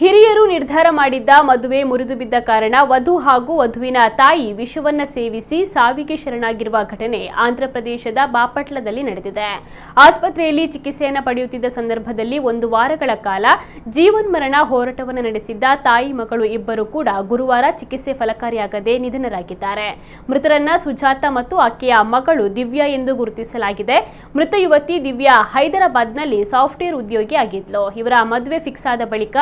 ಹಿರಿಯರು ನಿರ್ಧಾರ ಮಾಡಿದ್ದ ಮದುವೆ ಮುರಿದು ಬಿದ್ದ ಕಾರಣ ವಧು ಹಾಗೂ ವಧುವಿನ ತಾಯಿ ವಿಷವನ್ನ ಸೇವಿಸಿ ಸಾವಿಗೆ ಶರಣಾಗಿರುವ ಘಟನೆ ಆಂಧ್ರಪ್ರದೇಶದ ಬಾಪಟ್ಲದಲ್ಲಿ ನಡೆದಿದೆ. ಆಸ್ಪತ್ರೆಯಲ್ಲಿ ಚಿಕಿತ್ಸೆಯನ್ನು ಪಡೆಯುತ್ತಿದ್ದ ಸಂದರ್ಭದಲ್ಲಿ 1 ವಾರಗಳ ಕಾಲ ಜೀವನ್ಮರಣ ಹೋರಾಟವನ್ನು ನಡೆಸಿದ್ದ ತಾಯಿ ಮಗಳು ಇಬ್ಬರು ಕೂಡ ಗುರುವಾರ ಚಿಕಿತ್ಸೆ ಫಲಕಾರಿಯಾಗದೆ ನಿಧನರಾಗಿದ್ದಾರೆ. ಮೃತರನ್ನ ಸುಜಾತ ಮತ್ತು ಆಕೆಯ ಮಗಳು ದಿವ್ಯಾ ಎಂದು ಗುರುತಿಸಲಾಗಿದೆ. ಮೃತ ಯುವತಿ ದಿವ್ಯಾ ಹೈದರಾಬಾದ್ನಲ್ಲಿ ಸಾಫ್ಟ್ವೇರ್ ಉದ್ಯೋಗಿ ಆಗಿದ್ಲು. ಇವರ ಮದುವೆ ಫಿಕ್ಸ್ ಆದ ಬಳಿಕ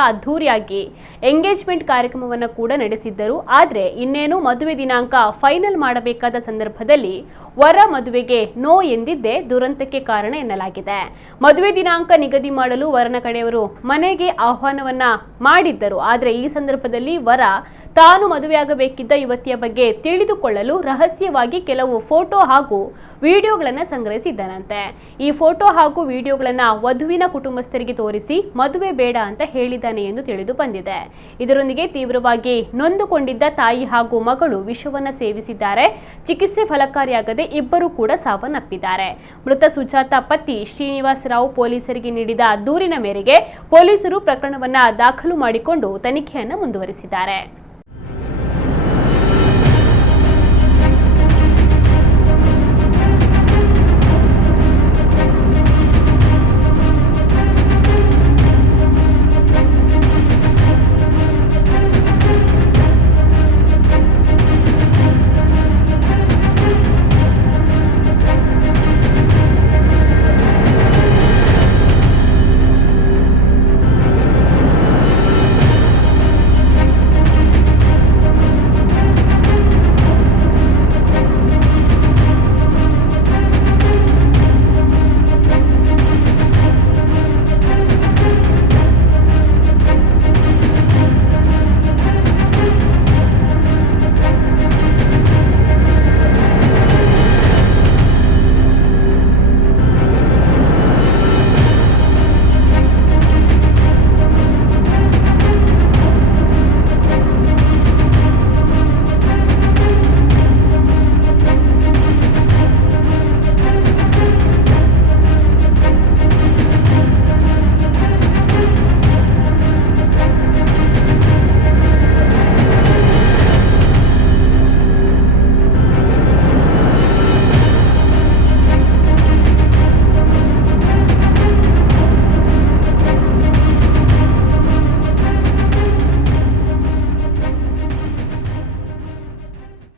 ಎಂಗೇಜ್ಮೆಂಟ್ ಕಾರ್ಯಕ್ರಮವನ್ನು ಕೂಡ ನಡೆಸಿದ್ದರು. ಆದರೆ ಇನ್ನೇನು ಮದುವೆ ದಿನಾಂಕ ಫೈನಲ್ ಮಾಡಬೇಕಾದ ಸಂದರ್ಭದಲ್ಲಿ ವರ ಮದುವೆಗೆ ನೋ ಎಂದಿದ್ದೇ ದುರಂತಕ್ಕೆ ಕಾರಣ ಎನ್ನಲಾಗಿದೆ. ಮದುವೆ ದಿನಾಂಕ ನಿಗದಿ ಮಾಡಲು ವರನ ಕಡೆಯವರು ಮನೆಗೆ ಆಹ್ವಾನವನ್ನ ಮಾಡಿದ್ದರು. ಆದರೆ ಈ ಸಂದರ್ಭದಲ್ಲಿ ವರ ತಾನು ಮದುವೆಯಾಗಬೇಕಿದ್ದ ಯುವತಿಯ ಬಗ್ಗೆ ತಿಳಿದುಕೊಳ್ಳಲು ರಹಸ್ಯವಾಗಿ ಕೆಲವು ಫೋಟೋ ಹಾಗೂ ವಿಡಿಯೋಗಳನ್ನು ಸಂಗ್ರಹಿಸಿದ್ದಾನಂತೆ. ಈ ಫೋಟೋ ಹಾಗೂ ವಿಡಿಯೋಗಳನ್ನು ವಧುವಿನ ಕುಟುಂಬಸ್ಥರಿಗೆ ತೋರಿಸಿ ಮದುವೆ ಬೇಡ ಅಂತ ಹೇಳಿದ್ದಾನೆ ಎಂದು ತಿಳಿದು ಬಂದಿದೆ. ಇದರೊಂದಿಗೆ ತೀವ್ರವಾಗಿ ನೊಂದುಕೊಂಡಿದ್ದ ತಾಯಿ ಹಾಗೂ ಮಗಳು ವಿಷವನ್ನ ಸೇವಿಸಿದ್ದಾರೆ. ಚಿಕಿತ್ಸೆ ಫಲಕಾರಿಯಾಗದೆ ಇಬ್ಬರು ಕೂಡ ಸಾವನ್ನಪ್ಪಿದ್ದಾರೆ. ಮೃತ ಸುಜಾತ ಪತಿ ಶ್ರೀನಿವಾಸ ರಾವ್ ಪೊಲೀಸರಿಗೆ ನೀಡಿದ ದೂರಿನ ಮೇರೆಗೆ ಪೊಲೀಸರು ಪ್ರಕರಣವನ್ನ ದಾಖಲು ಮಾಡಿಕೊಂಡು ತನಿಖೆಯನ್ನು ಮುಂದುವರಿಸಿದ್ದಾರೆ.